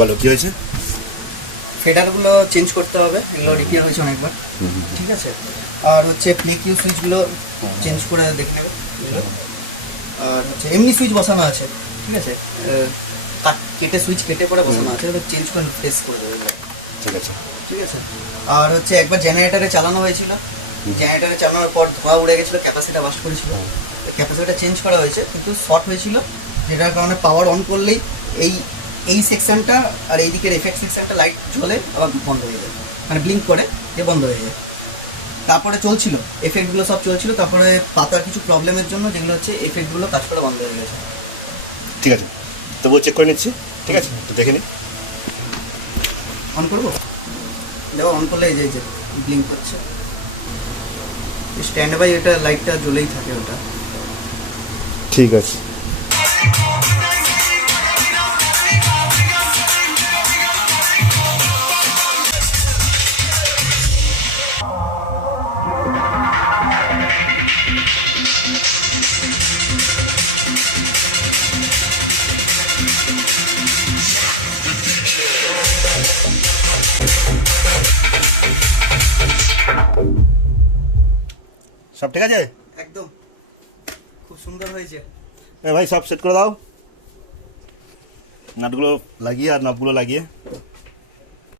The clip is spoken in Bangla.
বলো কি হয়েছে? ফেডারগুলো চেঞ্জ করতে হবে, এগুলো রিপেয়ার হয়েছে অনেকবার। ঠিক আছে, আর হচ্ছে প্লে কিউ সুইচগুলো চেঞ্জ করে দেখে নেবে এগুলো। আর হচ্ছে এমনি সুইচ বসানো আছে, ঠিক আছে, কেটে সুইচ কেটে পরে বসানো আছে, ওটা চেঞ্জ করে রিপ্লেস করে দেবে এগুলো। ঠিক আছে। ঠিক আছে, আর হচ্ছে একবার জেনারেটারে চালানো হয়েছিল, জেনারেটারে চালানোর পর ধোঁয়া উড়ে গেছিলো, ক্যাপাসিটার বাস্ট করেছিল, ক্যাপাসিটার চেঞ্জ করা হয়েছে কিন্তু শর্ট হয়েছিল, যেটার কারণে পাওয়ার অন করলেই এই সেকশনটা আর এই দিকের এফেক্ট সেকশনটা লাইট জ্বলে আবার বন্ধ হয়ে যায়, মানে ব্লিঙ্ক করে দিয়ে বন্ধ হয়ে যায়। তারপরে চলছিল এফেক্টগুলো সব চলছিল, তারপরে পাতার কিছু প্রবলেমের জন্য যেগুলো হচ্ছে এফেক্টগুলো কাজ করা বন্ধ হয়ে গেছে। ঠিক আছে, তবুও চেক করে নিচ্ছি। ঠিক আছে, তো দেখে নি। অন করবো, দেখো অন করলে এই যে ব্লিঙ্ক করছে, স্ট্যান্ড বাই এটা লাইটটা জ্বলেই থাকে ওটা। ঠিক আছে। সব ঠিক আছে? একদম খুব সুন্দর হয়েছে। ভাই সব সেট করে দাও, নাটগুলো লাগিয়ে আর নবগুলো লাগিয়ে।